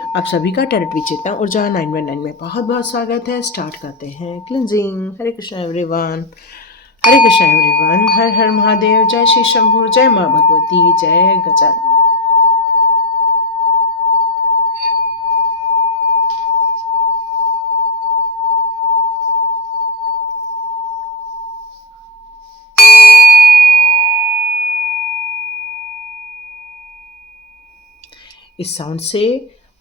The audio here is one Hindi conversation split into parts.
आप सभी का टैरोट विचेता ऊर्जा 919 में बहुत बहुत स्वागत है। स्टार्ट करते हैं क्लिनजिंग। हरे कृष्ण एवरीवन, हरे कृष्ण एवरीवन, हर हर महादेव, जय श्री शंभू, जय माँ भगवती, जय गजानन। इस साउंड से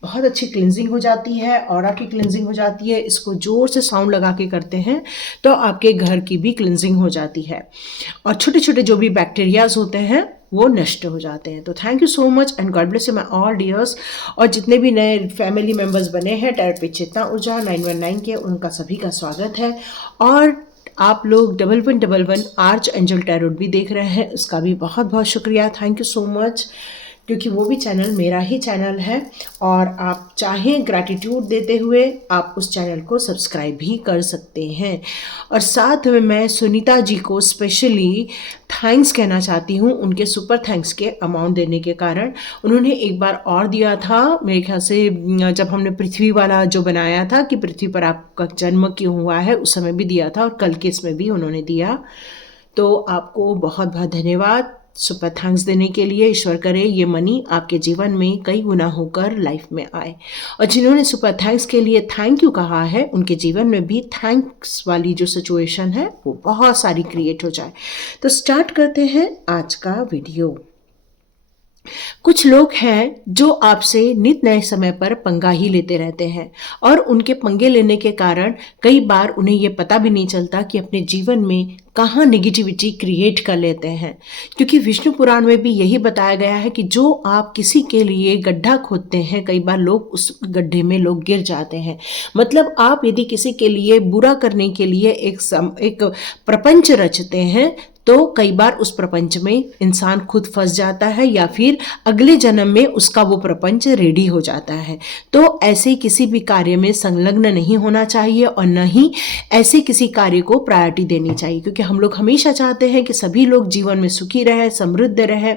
बहुत अच्छी क्लिनजिंग हो जाती है, ऑरा की क्लिनजिंग हो जाती है। इसको जोर से साउंड लगा के करते हैं तो आपके घर की भी क्लिनजिंग हो जाती है और छोटे छोटे जो भी बैक्टीरियाज होते हैं वो नष्ट हो जाते हैं। तो thank you so much and God bless you my all dears. और जितने भी नए फैमिली मेंबर्स बने हैं टैरोट पे चेतना ऊर्जा 919 के, उनका सभी का स्वागत है। और आप लोग 1111 आर्च एंजल टैरोट भी देख रहे हैं, उसका भी बहुत बहुत शुक्रिया, थैंक यू सो मच, क्योंकि वो भी चैनल मेरा ही चैनल है। और आप चाहें ग्रैटिट्यूड देते हुए आप उस चैनल को सब्सक्राइब भी कर सकते हैं। और साथ में मैं सुनीता जी को स्पेशली थैंक्स कहना चाहती हूँ, उनके सुपर थैंक्स के अमाउंट देने के कारण। उन्होंने एक बार और दिया था मेरे ख्याल से, जब हमने पृथ्वी वाला जो बनाया था कि पृथ्वी पर आपका जन्म क्यों हुआ है, उस समय भी दिया था और कल के इसमें भी उन्होंने दिया। तो आपको बहुत बहुत धन्यवाद सुपर थैंक्स देने के लिए। ईश्वर करे ये मनी आपके जीवन में कई गुना होकर लाइफ में आए। और जिन्होंने सुपर थैंक्स के लिए थैंक यू कहा है, उनके जीवन में भी थैंक्स वाली जो सिचुएशन है वो बहुत सारी क्रिएट हो जाए। तो स्टार्ट करते हैं आज का वीडियो। कुछ लोग हैं जो आपसे नित नए समय पर पंगा ही लेते रहते हैं और उनके पंगे लेने के कारण कई बार उन्हें ये पता भी नहीं चलता कि अपने जीवन में कहाँ नेगेटिविटी क्रिएट कर लेते हैं। क्योंकि विष्णु पुराण में भी यही बताया गया है कि जो आप किसी के लिए गड्ढा खोदते हैं, कई बार लोग उस गड्ढे में लोग गिर जाते हैं। मतलब आप यदि किसी के लिए बुरा करने के लिए एक प्रपंच रचते हैं तो कई बार उस प्रपंच में इंसान खुद फंस जाता है या फिर अगले जन्म में उसका वो प्रपंच रेडी हो जाता है। तो ऐसे किसी भी कार्य में संलग्न नहीं होना चाहिए और न ही ऐसे किसी कार्य को प्रायोरिटी देनी चाहिए, क्योंकि हम लोग हमेशा चाहते हैं कि सभी लोग जीवन में सुखी रहे, समृद्ध रहे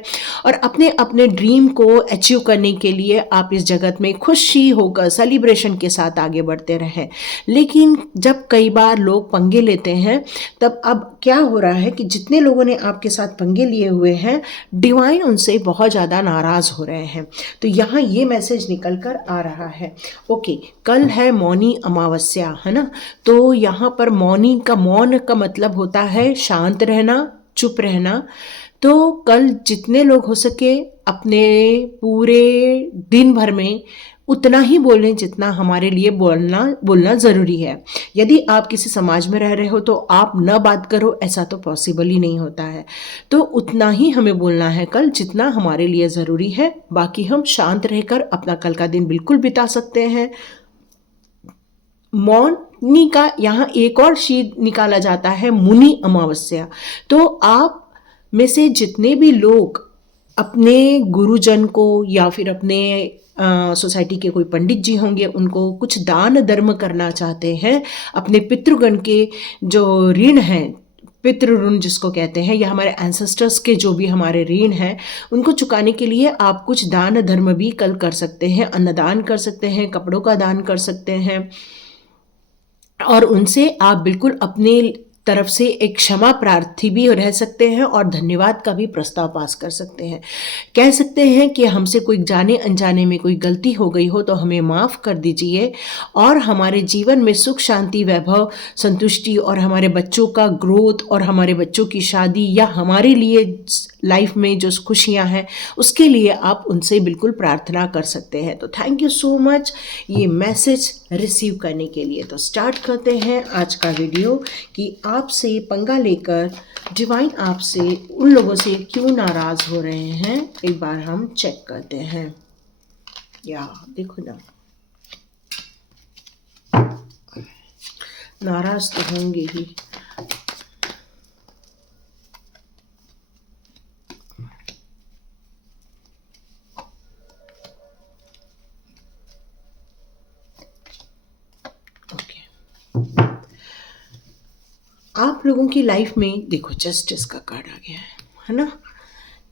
और अपने अपने ड्रीम को अचीव करने के लिए आप इस जगत में खुशी होकर सेलिब्रेशन के साथ आगे बढ़ते रहें। लेकिन जब कई बार लोग पंगे लेते हैं, तब अब क्या हो रहा है कि जितने लोगों ने आपके साथ पंगे लिए हुए हैं, डिवाइन उनसे बहुत ज़्यादा नाराज़ हो रहे हैं। तो यहाँ ये मैसेज निकल कर आ रहा है। ओके, कल है मौनी अमावस्या, है ना। तो यहाँ पर मौनी का, मौन का मतलब होता है शांत रहना, चुप रहना। तो कल जितने लोग हो सके अपने पूरे दिन भर में उतना ही बोलें जितना हमारे लिए बोलना ज़रूरी है। यदि आप किसी समाज में रह रहे हो तो आप न बात करो, ऐसा तो पॉसिबल ही नहीं होता है। तो उतना ही हमें बोलना है कल जितना हमारे लिए ज़रूरी है। बाकी हम शांत रहकर अपना कल का दिन बिल्कुल बिता सकते हैं। मौनी का यहाँ एक और शीट निकाला जाता है, मुनि अमावस्या। तो आप में से जितने भी लोग अपने गुरुजन को या फिर अपने सोसाइटी के कोई पंडित जी होंगे उनको कुछ दान धर्म करना चाहते हैं, अपने पितृगण के जो ऋण हैं, पितृ ऋण जिसको कहते हैं, या हमारे एंसेस्टर्स के जो भी हमारे ऋण हैं उनको चुकाने के लिए आप कुछ दान धर्म भी कल कर सकते हैं। अन्नदान कर सकते हैं, कपड़ों का दान कर सकते हैं और उनसे आप बिल्कुल अपने तरफ से एक क्षमा प्रार्थी भी रह सकते हैं और धन्यवाद का भी प्रस्ताव पास कर सकते हैं। कह सकते हैं कि हमसे कोई जाने अनजाने में कोई गलती हो गई हो तो हमें माफ़ कर दीजिए और हमारे जीवन में सुख शांति वैभव संतुष्टि और हमारे बच्चों का ग्रोथ और हमारे बच्चों की शादी या हमारे लिए लाइफ में जो खुशियां हैं उसके लिए आप उनसे बिल्कुल प्रार्थना कर सकते हैं। तो थैंक यू सो मच ये मैसेज रिसीव करने के लिए। तो स्टार्ट करते हैं आज का वीडियो कि आपसे पंगा लेकर डिवाइन आपसे उन लोगों से क्यों नाराज हो रहे हैं। एक बार हम चेक करते हैं। या देखो ना, नाराज तो होंगे ही। आप लोगों की लाइफ में देखो जस्टिस का कार्ड आ गया है ना।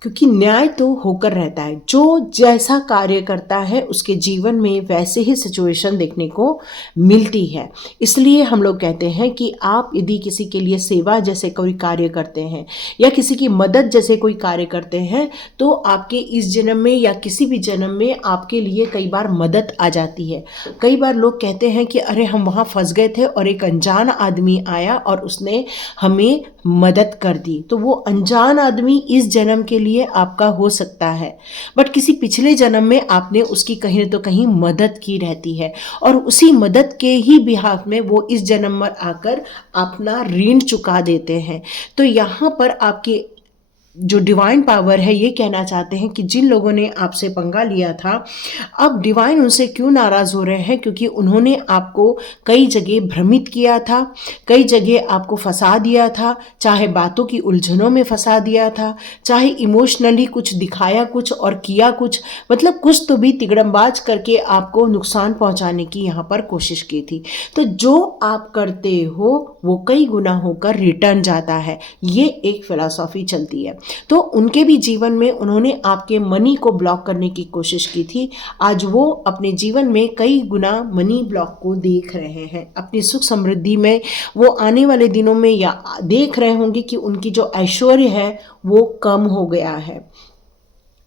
क्योंकि न्याय तो होकर रहता है, जो जैसा कार्य करता है उसके जीवन में वैसे ही सिचुएशन देखने को मिलती है। इसलिए हम लोग कहते हैं कि आप यदि किसी के लिए सेवा जैसे कोई कार्य करते हैं या किसी की मदद जैसे कोई कार्य करते हैं, तो आपके इस जन्म में या किसी भी जन्म में आपके लिए कई बार मदद आ जाती है। कई बार लोग कहते हैं कि अरे हम वहाँ फंस गए थे और एक अनजान आदमी आया और उसने हमें मदद कर दी, तो वो अनजान आदमी इस जन्म के लिए आपका हो सकता है, बट किसी पिछले जन्म में आपने उसकी कहीं तो कहीं मदद की रहती है और उसी मदद के ही बिहाफ में वो इस जन्म में आकर अपना ऋण चुका देते हैं। तो यहाँ पर आपके जो डिवाइन पावर है ये कहना चाहते हैं कि जिन लोगों ने आपसे पंगा लिया था, अब डिवाइन उनसे क्यों नाराज़ हो रहे हैं, क्योंकि उन्होंने आपको कई जगह भ्रमित किया था, कई जगह आपको फंसा दिया था, चाहे बातों की उलझनों में फंसा दिया था, चाहे इमोशनली कुछ दिखाया कुछ और किया कुछ, मतलब कुछ तो भी तिगड़मबाज करके आपको नुकसान पहुंचाने की यहाँ पर कोशिश की थी। तो जो आप करते हो वो कई गुना होकर रिटर्न जाता है, ये एक फिलॉसफी चलती है। तो उनके भी जीवन में उन्होंने आपके मनी को ब्लॉक करने की कोशिश की थी। आज वो अपने जीवन में कई गुना मनी ब्लॉक को देख रहे हैं। अपनी सुख समृद्धि में वो आने वाले दिनों में या देख रहे होंगे कि उनकी जो ऐश्वर्य है वो कम हो गया है।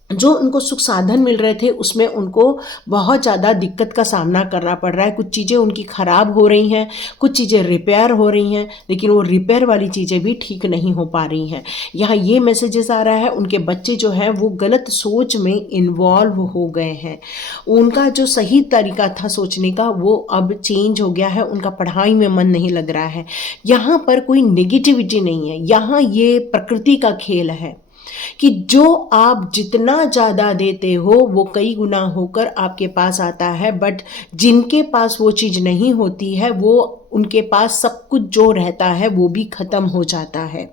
जो उनको सुख साधन मिल रहे थे उसमें उनको बहुत ज़्यादा दिक्कत का सामना करना पड़ रहा है। कुछ चीज़ें उनकी ख़राब हो रही हैं, कुछ चीज़ें रिपेयर हो रही हैं, लेकिन वो रिपेयर वाली चीज़ें भी ठीक नहीं हो पा रही हैं। यहाँ ये मैसेजेस आ रहा है, उनके बच्चे जो हैं वो गलत सोच में इन्वॉल्व हो गए हैं। उनका जो सही तरीका था सोचने का वो अब चेंज हो गया है, उनका पढ़ाई में मन नहीं लग रहा है। यहाँ पर कोई नेगेटिविटी नहीं है, यहाँ ये प्रकृति का खेल है कि जो आप जितना ज़्यादा देते हो वो कई गुना होकर आपके पास आता है, बट जिनके पास वो चीज़ नहीं होती है वो उनके पास सब कुछ जो रहता है वो भी ख़त्म हो जाता है।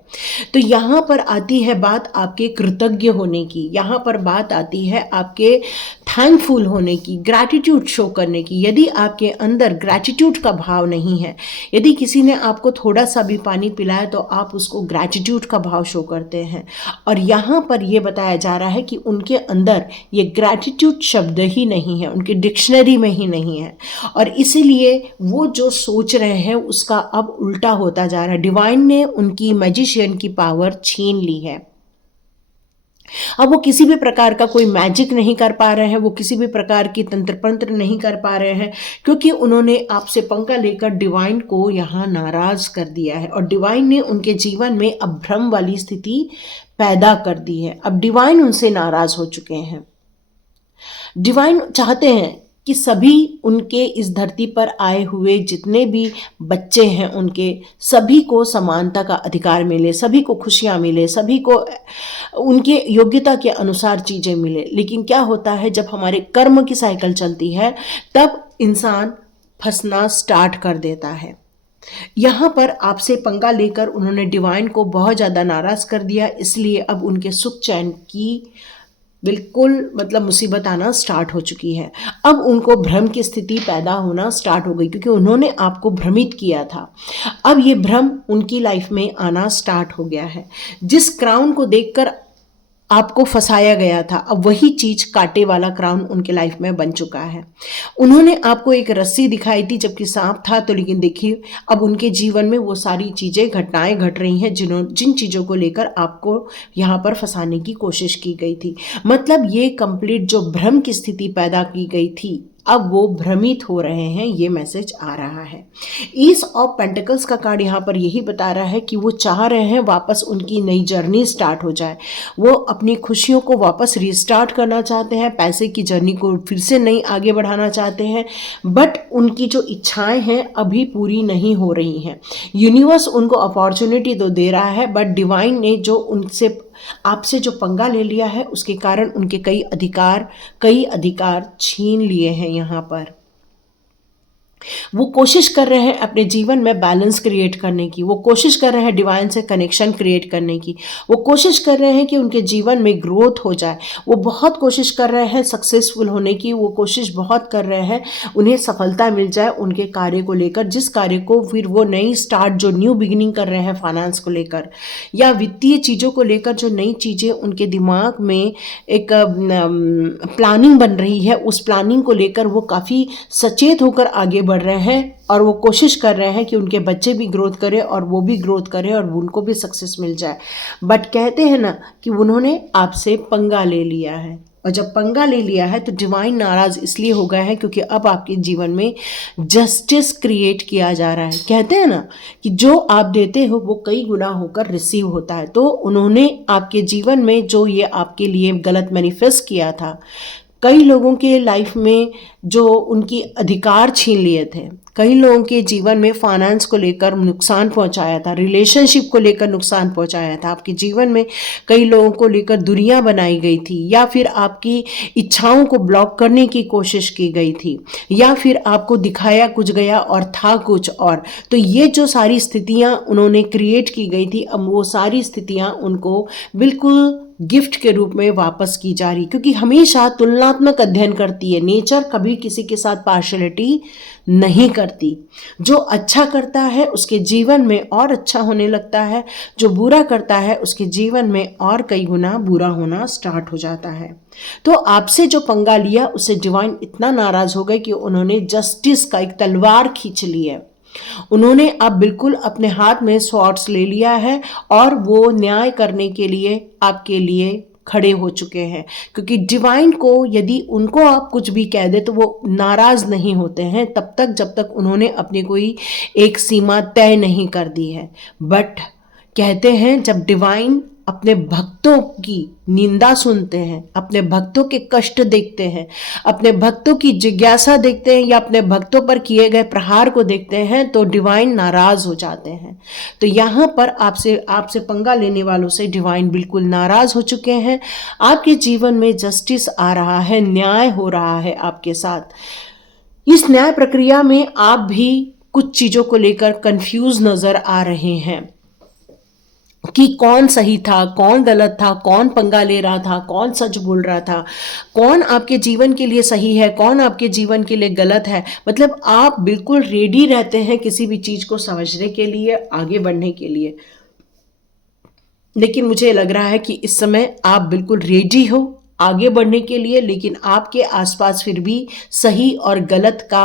तो यहाँ पर आती है बात आपके कृतज्ञ होने की, यहाँ पर बात आती है आपके थैंकफुल होने की, ग्रैटिट्यूड शो करने की। यदि आपके अंदर ग्रैटिट्यूड का भाव नहीं है, यदि किसी ने आपको थोड़ा सा भी पानी पिलाया तो आप उसको ग्रैटिट्यूड का भाव शो करते हैं, और यहाँ पर ये बताया जा रहा है कि उनके अंदर ये ग्रैटिट्यूड शब्द ही नहीं है, उनकी डिक्शनरी में ही नहीं है, और इसीलिए वो जो सोच रहे हैं उसका अब उल्टा होता जा रहा है। डिवाइन ने उनकी मैजिशियन की पावर छीन ली है। अब वो किसी भी प्रकार का कोई मैजिक नहीं कर पा रहे हैं, वो किसी भी प्रकार की तंत्र पंत्र नहीं कर पा रहे हैं, क्योंकि उन्होंने आपसे पंगा लेकर डिवाइन को यहाँ नाराज कर दिया है और डिवाइन ने उनके जीवन में अब भ्रम वाली स्थिति पैदा कर दी है। अब डिवाइन उनसे नाराज हो चुके हैं। डिवाइन चाहते हैं कि सभी उनके इस धरती पर आए हुए जितने भी बच्चे हैं उनके सभी को समानता का अधिकार मिले, सभी को खुशियाँ मिले, सभी को उनके योग्यता के अनुसार चीज़ें मिले। लेकिन क्या होता है, जब हमारे कर्म की साइकिल चलती है तब इंसान फंसना स्टार्ट कर देता है। यहाँ पर आपसे पंगा लेकर उन्होंने डिवाइन को बहुत ज़्यादा नाराज़ कर दिया, इसलिए अब उनके सुख चैन की बिल्कुल मतलब मुसीबत आना स्टार्ट हो चुकी है। अब उनको भ्रम की स्थिति पैदा होना स्टार्ट हो गई, क्योंकि उन्होंने आपको भ्रमित किया था। अब ये भ्रम उनकी लाइफ में आना स्टार्ट हो गया है। जिस क्राउन को देखकर आपको फंसाया गया था, अब वही चीज कांटे वाला क्राउन उनके लाइफ में बन चुका है। उन्होंने आपको एक रस्सी दिखाई थी जबकि सांप था, तो लेकिन देखिए अब उनके जीवन में वो सारी चीजें घटनाएं घट रही हैं जिन चीजों को लेकर आपको यहाँ पर फंसाने की कोशिश की गई थी। मतलब ये कंप्लीट जो भ्रम की स्थिति पैदा की गई थी, अब वो भ्रमित हो रहे हैं, ये मैसेज आ रहा है। ईस ऑफ पेंटिकल्स का कार्ड यहाँ पर यही बता रहा है कि वो चाह रहे हैं वापस उनकी नई जर्नी स्टार्ट हो जाए। वो अपनी खुशियों को वापस रिस्टार्ट करना चाहते हैं, पैसे की जर्नी को फिर से नई आगे बढ़ाना चाहते हैं, बट उनकी जो इच्छाएं हैं अभी पूरी नहीं हो रही हैं। यूनिवर्स उनको अपॉर्चुनिटी तो दे रहा है, बट डिवाइन ने जो उनसे आपसे जो पंगा ले लिया है उसके कारण उनके कई अधिकार छीन लिए हैं यहाँ पर। वो कोशिश कर रहे हैं अपने जीवन में बैलेंस क्रिएट करने की, वो कोशिश कर रहे हैं डिवाइन से कनेक्शन क्रिएट करने की, वो कोशिश कर रहे हैं कि उनके जीवन में ग्रोथ हो जाए, वो बहुत कोशिश कर रहे हैं सक्सेसफुल होने की, वो कोशिश बहुत कर रहे हैं उन्हें सफलता मिल जाए उनके कार्य को लेकर, जिस कार्य को फिर वो नई स्टार्ट जो न्यू बिगिनिंग कर रहे हैं फाइनेंस को लेकर या वित्तीय चीज़ों को लेकर, जो नई चीज़ें उनके दिमाग में एक प्लानिंग बन रही है, उस प्लानिंग को लेकर वो काफ़ी सचेत होकर आगे बढ़ रहे हैं और वो कोशिश कर रहे हैं कि उनके बच्चे भी ग्रोथ करें और वो भी ग्रोथ करें और उनको भी सक्सेस मिल जाए। बट कहते हैं ना कि उन्होंने आपसे पंगा ले लिया है, और जब पंगा ले लिया है तो डिवाइन नाराज इसलिए हो गए हैं क्योंकि अब आपके जीवन में जस्टिस क्रिएट किया जा रहा है। कहते हैं ना कि जो आप देते हो वो कई गुना होकर रिसीव होता है। तो उन्होंने आपके जीवन में जो ये आपके लिए गलत मैनिफेस्ट किया था, कई लोगों के लाइफ में जो उनकी अधिकार छीन लिए थे, कई लोगों के जीवन में फाइनेंस को लेकर नुकसान पहुंचाया था, रिलेशनशिप को लेकर नुकसान पहुंचाया था, आपके जीवन में कई लोगों को लेकर दूरियां बनाई गई थी, या फिर आपकी इच्छाओं को ब्लॉक करने की कोशिश की गई थी, या फिर आपको दिखाया कुछ गया और था कुछ और। तो ये जो सारी स्थितियां उन्होंने क्रिएट की गई थी, अब वो सारी स्थितियां उनको बिल्कुल गिफ्ट के रूप में वापस की जा रही, क्योंकि हमेशा तुलनात्मक अध्ययन करती है। नेचर कभी किसी के साथ पार्शलिटी नहीं करती। जो अच्छा करता है उसके जीवन में और अच्छा होने लगता है, जो बुरा करता है उसके जीवन में और कई गुना बुरा होना स्टार्ट हो जाता है। तो आपसे जो पंगा लिया उससे डिवाइन इतना नाराज हो गए कि उन्होंने जस्टिस का एक तलवार खींच ली है। उन्होंने अब बिल्कुल अपने हाथ में स्वॉर्ड्स ले लिया है और वो न्याय करने के लिए आपके लिए खड़े हो चुके हैं, क्योंकि डिवाइन को यदि उनको आप कुछ भी कह दे तो वो नाराज नहीं होते हैं तब तक जब तक उन्होंने अपनी कोई एक सीमा तय नहीं कर दी है। बट कहते हैं जब डिवाइन अपने भक्तों की निंदा सुनते हैं, अपने भक्तों के कष्ट देखते हैं, अपने भक्तों की जिज्ञासा देखते हैं या अपने भक्तों पर किए गए प्रहार को देखते हैं तो डिवाइन नाराज हो जाते हैं। तो यहाँ पर आपसे पंगा लेने वालों से डिवाइन बिल्कुल नाराज हो चुके हैं। आपके जीवन में जस्टिस आ रहा है, न्याय हो रहा है आपके साथ। इस न्याय प्रक्रिया में आप भी कुछ चीज़ों को लेकर कंफ्यूज नजर आ रहे हैं कि कौन सही था, कौन गलत था, कौन पंगा ले रहा था, कौन सच बोल रहा था, कौन आपके जीवन के लिए सही है, कौन आपके जीवन के लिए गलत है। मतलब आप बिल्कुल रेडी रहते हैं किसी भी चीज़ को समझने के लिए, आगे बढ़ने के लिए। लेकिन मुझे लग रहा है कि इस समय आप बिल्कुल रेडी हो आगे बढ़ने के लिए, लेकिन आपके आसपास फिर भी सही और गलत का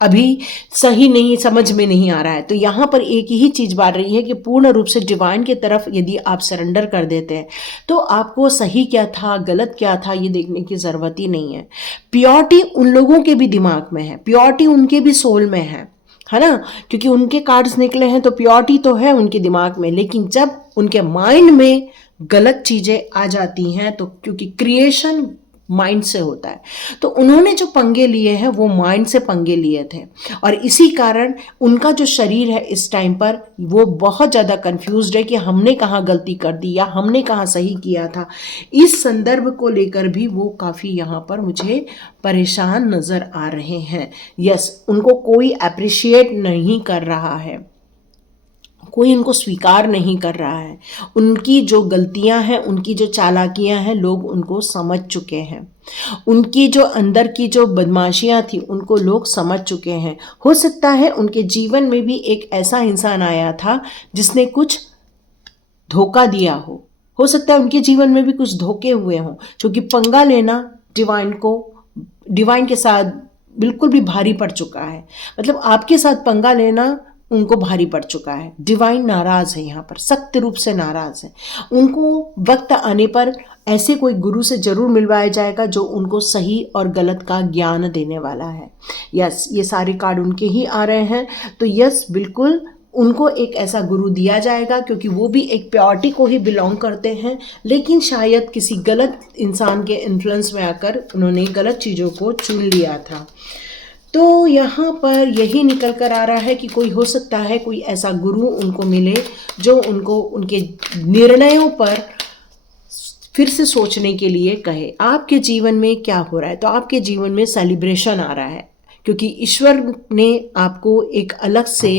अभी सही नहीं समझ में नहीं आ रहा है। तो यहाँ पर एक ही चीज़ बात रही है कि पूर्ण रूप से डिवाइन की तरफ यदि आप सरेंडर कर देते हैं तो आपको सही क्या था गलत क्या था ये देखने की ज़रूरत ही नहीं है। प्योरिटी उन लोगों के भी दिमाग में है, प्योरिटी उनके भी सोल में है ना, क्योंकि उनके कार्ड्स निकले हैं तो प्योरिटी तो है उनके दिमाग में। लेकिन जब उनके माइंड में गलत चीज़ें आ जाती हैं तो क्योंकि क्रिएशन माइंड से होता है, तो उन्होंने जो पंगे लिए हैं वो माइंड से पंगे लिए थे और इसी कारण उनका जो शरीर है इस टाइम पर वो बहुत ज़्यादा कंफ्यूज्ड है कि हमने कहाँ गलती कर दी या हमने कहाँ सही किया था। इस संदर्भ को लेकर भी वो काफ़ी यहाँ पर मुझे परेशान नज़र आ रहे हैं। यस, उनको कोई अप्रिशिएट नहीं कर रहा है, कोई उनको स्वीकार नहीं कर रहा है। उनकी जो गलतियां हैं, उनकी जो चालाकियां हैं, लोग उनको समझ चुके हैं। उनकी जो अंदर की जो बदमाशियां थी उनको लोग समझ चुके हैं। हो सकता है उनके जीवन में भी एक ऐसा इंसान आया था जिसने कुछ धोखा दिया हो सकता है उनके जीवन में भी कुछ धोखे हुए हों, क्योंकि पंगा लेना डिवाइन के साथ बिल्कुल भी भारी पड़ चुका है। मतलब आपके साथ पंगा लेना उनको भारी पड़ चुका है। डिवाइन नाराज है, यहाँ पर सख्त रूप से नाराज है। उनको वक्त आने पर ऐसे कोई गुरु से जरूर मिलवाया जाएगा जो उनको सही और गलत का ज्ञान देने वाला है। यस, ये सारे कार्ड उनके ही आ रहे हैं। तो यस, बिल्कुल उनको एक ऐसा गुरु दिया जाएगा क्योंकि वो भी एक प्योरिटी को ही बिलोंग करते हैं, लेकिन शायद किसी गलत इंसान के इन्फ्लुएंस में आकर उन्होंने गलत चीज़ों को चुन लिया था। तो यहाँ पर यही निकल कर आ रहा है कि कोई हो सकता है कोई ऐसा गुरु उनको मिले जो उनको उनके निर्णयों पर फिर से सोचने के लिए कहे। आपके जीवन में क्या हो रहा है? तो आपके जीवन में सेलिब्रेशन आ रहा है, क्योंकि ईश्वर ने आपको एक अलग से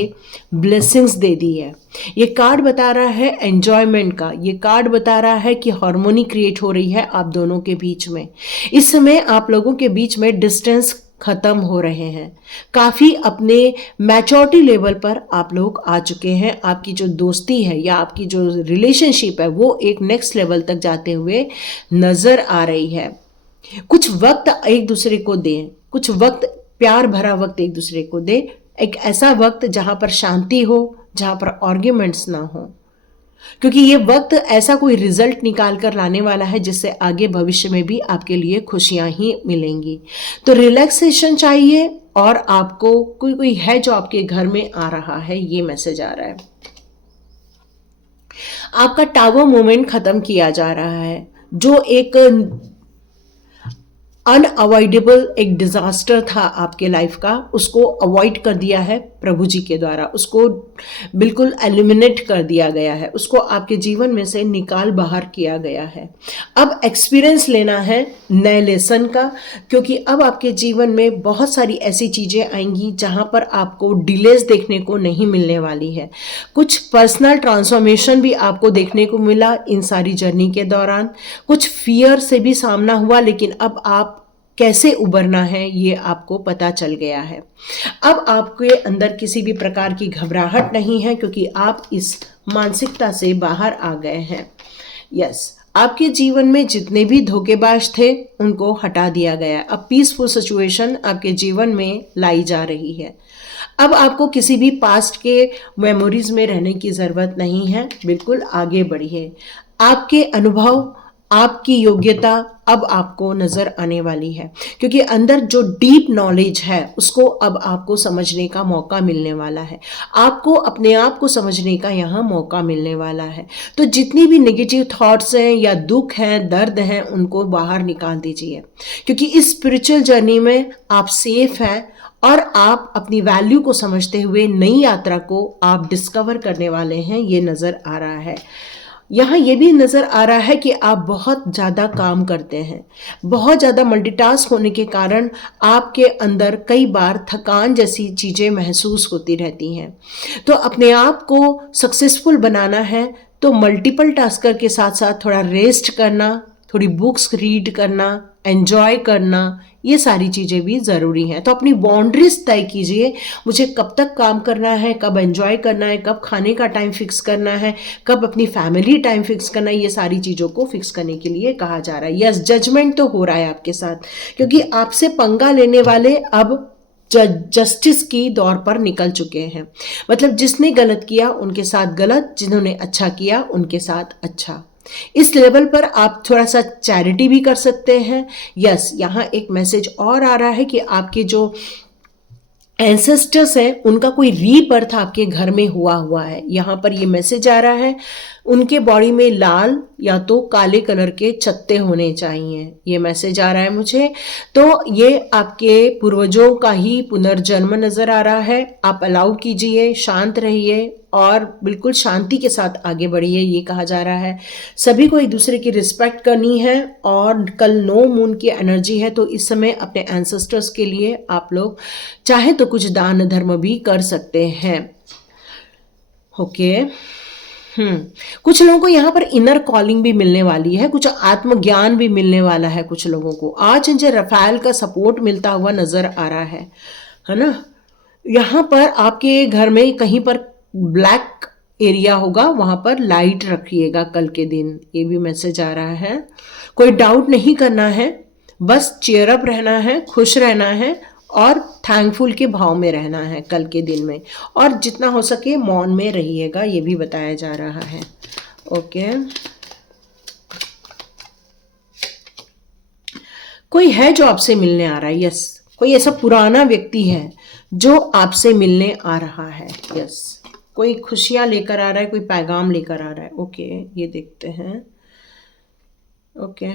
ब्लेसिंग्स दे दी है। ये कार्ड बता रहा है एंजॉयमेंट का, ये कार्ड बता रहा है कि हार्मोनी क्रिएट हो रही है आप दोनों के बीच में। इस समय आप लोगों के बीच में डिस्टेंस खत्म हो रहे हैं, काफ़ी अपने मैच्योरिटी लेवल पर आप लोग आ चुके हैं। आपकी जो दोस्ती है या आपकी जो रिलेशनशिप है वो एक नेक्स्ट लेवल तक जाते हुए नज़र आ रही है। कुछ वक्त एक दूसरे को दें, कुछ वक्त, प्यार भरा वक्त एक दूसरे को दें, एक ऐसा वक्त जहाँ पर शांति हो, जहाँ पर आर्ग्यूमेंट्स ना हो, क्योंकि ये वक्त ऐसा कोई रिजल्ट निकाल कर लाने वाला है जिससे आगे भविष्य में भी आपके लिए खुशियां ही मिलेंगी। तो रिलैक्सेशन चाहिए और आपको कोई है जो आपके घर में आ रहा है, ये मैसेज आ रहा है। आपका टावर मोमेंट खत्म किया जा रहा है, जो एक अनअवॉइडेबल एक डिजास्टर था आपके लाइफ का, उसको अवॉइड कर दिया है प्रभु जी के द्वारा, उसको बिल्कुल एलिमिनेट कर दिया गया है, उसको आपके जीवन में से निकाल बाहर किया गया है। अब एक्सपीरियंस लेना है नए लेसन का, क्योंकि अब आपके जीवन में बहुत सारी ऐसी चीज़ें आएंगी जहां पर आपको डिलेज देखने को नहीं मिलने वाली है। कुछ पर्सनल ट्रांसफॉर्मेशन भी आपको देखने को मिला इन सारी जर्नी के दौरान। कुछ फियर से भी सामना हुआ, लेकिन अब आप कैसे उबरना है ये आपको पता चल गया है। अब आपके अंदर किसी भी प्रकार की घबराहट नहीं है, क्योंकि आप इस मानसिकता से बाहर आ गए हैं। यस, आपके जीवन में जितने भी धोखेबाज थे उनको हटा दिया गया। अब पीसफुल सिचुएशन आपके जीवन में लाई जा रही है। अब आपको किसी भी पास्ट के मेमोरीज में रहने की ज़रूरत नहीं है, बिल्कुल आगे बढ़िए। आपके अनुभव, आपकी योग्यता अब आपको नज़र आने वाली है, क्योंकि अंदर जो डीप नॉलेज है उसको अब आपको समझने का मौका मिलने वाला है। आपको अपने आप को समझने का यहाँ मौका मिलने वाला है। तो जितनी भी नेगेटिव थॉट्स हैं या दुख हैं, दर्द हैं, उनको बाहर निकाल दीजिए, क्योंकि इस स्पिरिचुअल जर्नी में आप सेफ हैं और आप अपनी वैल्यू को समझते हुए नई यात्रा को आप डिस्कवर करने वाले हैं, ये नज़र आ रहा है। यहाँ ये भी नज़र आ रहा है कि आप बहुत ज़्यादा काम करते हैं, बहुत ज़्यादा मल्टीटास्क होने के कारण आपके अंदर कई बार थकान जैसी चीज़ें महसूस होती रहती हैं। तो अपने आप को सक्सेसफुल बनाना है तो मल्टीपल टास्कर के साथ साथ थोड़ा रेस्ट करना, थोड़ी बुक्स रीड करना, एंजॉय करना, ये सारी चीज़ें भी ज़रूरी हैं। तो अपनी बाउंड्रीज तय कीजिए, मुझे कब तक काम करना है, कब एंजॉय करना है, कब खाने का टाइम फिक्स करना है, कब अपनी फैमिली टाइम फिक्स करना है, ये सारी चीज़ों को फिक्स करने के लिए कहा जा रहा है। यस, जजमेंट तो हो रहा है आपके साथ, क्योंकि आपसे पंगा लेने वाले अब जस्टिस की दौर पर निकल चुके हैं। मतलब जिसने गलत किया उनके साथ गलत, जिन्होंने अच्छा किया उनके साथ अच्छा। इस लेवल पर आप थोड़ा सा चैरिटी भी कर सकते हैं। यस, यहाँ एक मैसेज और आ रहा है कि आपके जो एंसेस्टर्स हैं उनका कोई रीबर्थ आपके घर में हुआ है। यहाँ पर ये मैसेज आ रहा है, उनके बॉडी में लाल या तो काले कलर के चत्ते होने चाहिए, ये मैसेज आ रहा है मुझे। तो ये आपके पूर्वजों का ही पुनर्जन्म नज़र आ रहा है। आप अलाउ कीजिए, शांत रहिए और बिल्कुल शांति के साथ आगे बढ़िए, ये कहा जा रहा है। सभी को एक दूसरे की रिस्पेक्ट करनी है और कल नो मून की एनर्जी है, तो इस समय अपने एंसेस्टर्स के लिए आप लोग चाहे तो कुछ दान धर्म भी कर सकते हैं। ओके। कुछ लोगों को यहाँ पर इनर कॉलिंग भी मिलने वाली है, कुछ आत्मज्ञान भी मिलने वाला है कुछ लोगों को। आज मुझे रफाल का सपोर्ट मिलता हुआ नजर आ रहा है ना। यहाँ पर आपके घर में कहीं पर ब्लैक एरिया होगा, वहां पर लाइट रखिएगा कल के दिन, ये भी मैसेज आ रहा है। कोई डाउट नहीं करना है, बस चेयर अप रहना है, खुश रहना है और थैंकफुल के भाव में रहना है कल के दिन में, और जितना हो सके मौन में रहिएगा, ये भी बताया जा रहा है। ओके। कोई है जो आपसे मिलने आ रहा है। यस, कोई ऐसा पुराना व्यक्ति है जो आपसे मिलने आ रहा है। यस, कोई खुशियां लेकर आ रहा है, कोई पैगाम लेकर आ रहा है। ओके, ये देखते हैं। ओके,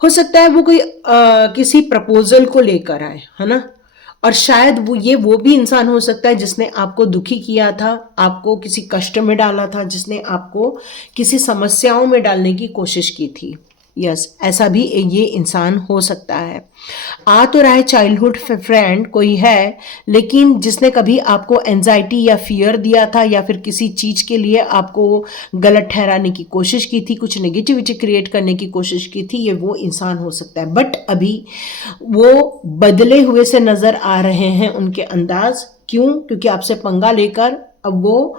हो सकता है वो कोई किसी प्रपोजल को लेकर आए, है ना। और शायद वो भी इंसान हो सकता है जिसने आपको दुखी किया था, आपको किसी कष्ट में डाला था, जिसने आपको किसी समस्याओं में डालने की कोशिश की थी। यस, ऐसा भी ये इंसान हो सकता है। आ तो रहा है चाइल्डहुड फ्रेंड कोई है, लेकिन जिसने कभी आपको एंजाइटी या फियर दिया था या फिर किसी चीज़ के लिए आपको गलत ठहराने की कोशिश की थी, कुछ नेगेटिविटी क्रिएट करने की कोशिश की थी, ये वो इंसान हो सकता है। बट अभी वो बदले हुए से नज़र आ रहे हैं उनके अंदाज। क्यों? क्योंकि आपसे पंगा लेकर अब वो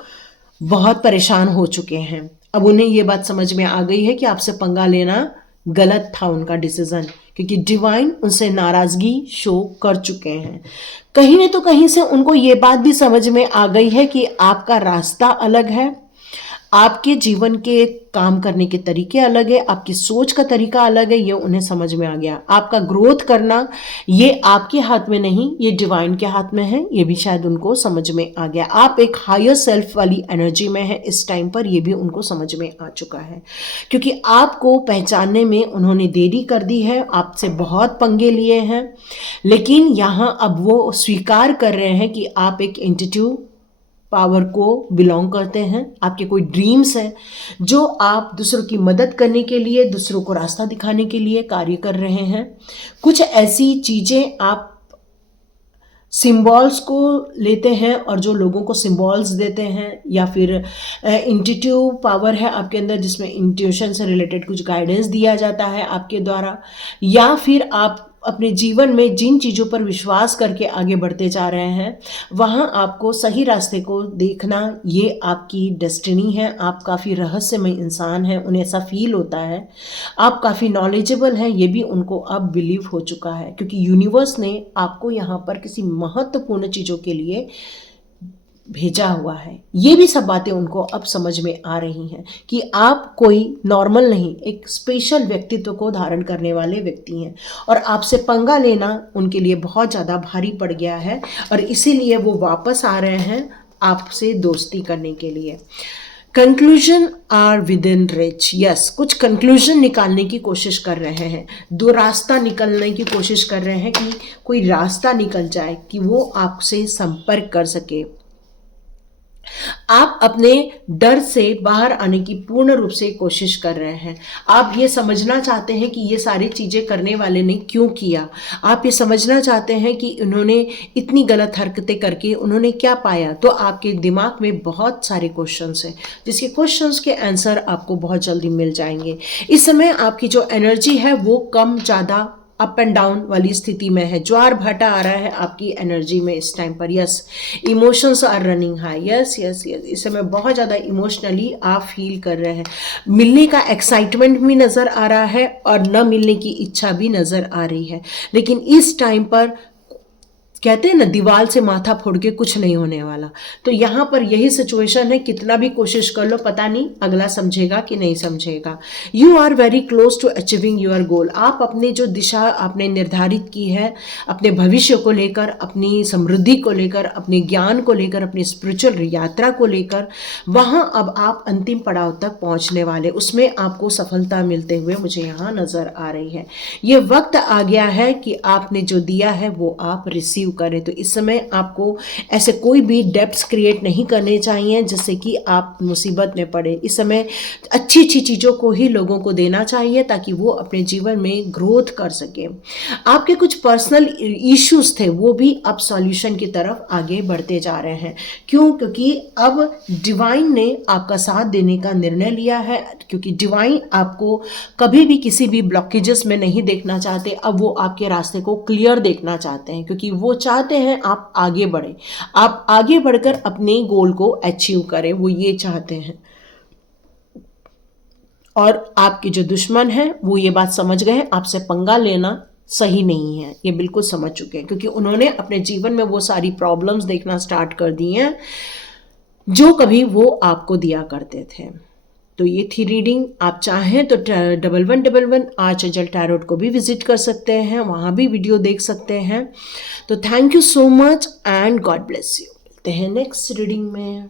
बहुत परेशान हो चुके हैं। अब उन्हें ये बात समझ में आ गई है कि आपसे पंगा लेना गलत था उनका डिसीजन, क्योंकि डिवाइन उनसे नाराजगी शो कर चुके हैं। कहीं न तो कहीं से उनको ये बात भी समझ में आ गई है कि आपका रास्ता अलग है, आपके जीवन के काम करने के तरीके अलग है, आपकी सोच का तरीका अलग है, ये उन्हें समझ में आ गया। आपका ग्रोथ करना ये आपके हाथ में नहीं, ये डिवाइन के हाथ में है, ये भी शायद उनको समझ में आ गया। आप एक हायर सेल्फ वाली एनर्जी में है इस टाइम पर, ये भी उनको समझ में आ चुका है, क्योंकि आपको पहचानने में उन्होंने देरी कर दी है, आपसे बहुत पंगे लिए हैं, लेकिन यहाँ अब वो स्वीकार कर रहे हैं कि आप एक इंट्यूटिव पावर को बिलोंग करते हैं। आपके कोई ड्रीम्स हैं जो आप दूसरों की मदद करने के लिए, दूसरों को रास्ता दिखाने के लिए कार्य कर रहे हैं। कुछ ऐसी चीज़ें आप सिंबल्स को लेते हैं और जो लोगों को सिंबल्स देते हैं, या फिर इंट्यूटिव पावर है आपके अंदर जिसमें इंट्यूशन से रिलेटेड कुछ गाइडेंस दिया जाता है आपके द्वारा, या फिर आप अपने जीवन में जिन चीज़ों पर विश्वास करके आगे बढ़ते जा रहे हैं वहाँ आपको सही रास्ते को देखना, ये आपकी डेस्टिनी है। आप काफ़ी रहस्यमय इंसान हैं, उन्हें ऐसा फील होता है। आप काफ़ी नॉलेजेबल हैं, ये भी उनको अब बिलीव हो चुका है, क्योंकि यूनिवर्स ने आपको यहाँ पर किसी महत्वपूर्ण चीज़ों के लिए भेजा हुआ है। ये भी सब बातें उनको अब समझ में आ रही हैं कि आप कोई नॉर्मल नहीं, एक स्पेशल व्यक्तित्व को धारण करने वाले व्यक्ति हैं, और आपसे पंगा लेना उनके लिए बहुत ज़्यादा भारी पड़ गया है, और इसीलिए वो वापस आ रहे हैं आपसे दोस्ती करने के लिए। Conclusion are within reach, yes, कुछ कंक्लूजन निकालने की कोशिश कर रहे हैं, दो रास्ता निकलने की कोशिश कर रहे हैं कि कोई रास्ता निकल जाए कि वो आपसे संपर्क कर सके। आप अपने डर से बाहर आने की पूर्ण रूप से कोशिश कर रहे हैं। आप ये समझना चाहते हैं कि ये सारी चीज़ें करने वाले ने क्यों किया। आप ये समझना चाहते हैं कि उन्होंने इतनी गलत हरकतें करके उन्होंने क्या पाया। तो आपके दिमाग में बहुत सारे क्वेश्चंस हैं, जिसके क्वेश्चंस के आंसर आपको बहुत जल्दी मिल जाएंगे। इस समय आपकी जो एनर्जी है वो कम ज़्यादा अप एंड डाउन वाली स्थिति में है, ज्वार भाटा आ रहा है आपकी एनर्जी में इस टाइम पर। Yes, emotions are running high, yes yes yes, इस समय बहुत ज़्यादा इमोशनली आप फील कर रहे हैं। मिलने का एक्साइटमेंट भी नज़र आ रहा है और न मिलने की इच्छा भी नज़र आ रही है, लेकिन इस टाइम पर कहते हैं ना, दीवार से माथा फोड़ के कुछ नहीं होने वाला। तो यहाँ पर यही सिचुएशन है, कितना भी कोशिश कर लो पता नहीं अगला समझेगा कि नहीं समझेगा। You are very close to achieving your goal. आप अपनी जो दिशा आपने निर्धारित की है अपने भविष्य को लेकर, अपनी समृद्धि को लेकर, अपने ज्ञान को लेकर, अपनी स्पिरिचुअल यात्रा को लेकर, वहाँ अब आप अंतिम पड़ाव तक पहुँचने वाले, उसमें आपको सफलता मिलते हुए मुझे यहाँ नज़र आ रही है। ये वक्त आ गया है कि आपने जो दिया है वो आप रिसीव करें। तो इस समय आपको ऐसे कोई भी डेब्ट्स क्रिएट नहीं करने चाहिए जिससे कि आप मुसीबत में पड़े। इस समय अच्छी अच्छी चीज़ों को ही लोगों को देना चाहिए ताकि वो अपने जीवन में ग्रोथ कर सके। आपके कुछ पर्सनल इश्यूज थे वो भी अब सॉल्यूशन की तरफ आगे बढ़ते जा रहे हैं। क्यों? क्योंकि अब डिवाइन ने आपका साथ देने का निर्णय लिया है, क्योंकि डिवाइन आपको कभी भी किसी भी ब्लॉकेजेस में नहीं देखना चाहते। अब वो आपके रास्ते को क्लियर देखना चाहते हैं, क्योंकि वो चाहते हैं आप आगे बढ़ें, आप आगे बढ़कर अपने गोल को अचीव करें, वो ये चाहते हैं। और आपके जो दुश्मन हैं वो ये बात समझ गए हैं, आपसे पंगा लेना सही नहीं है, ये बिल्कुल समझ चुके हैं, क्योंकि उन्होंने अपने जीवन में वो सारी प्रॉब्लम्स देखना स्टार्ट कर दी हैं जो कभी वो आपको दिया करते थे। तो ये थी रीडिंग। आप चाहें तो 1111 आर्चएंजल टैरोट को भी विजिट कर सकते हैं, वहाँ भी वीडियो देख सकते हैं। तो thank you so much and God bless you. मिलते हैं नेक्स्ट रीडिंग में।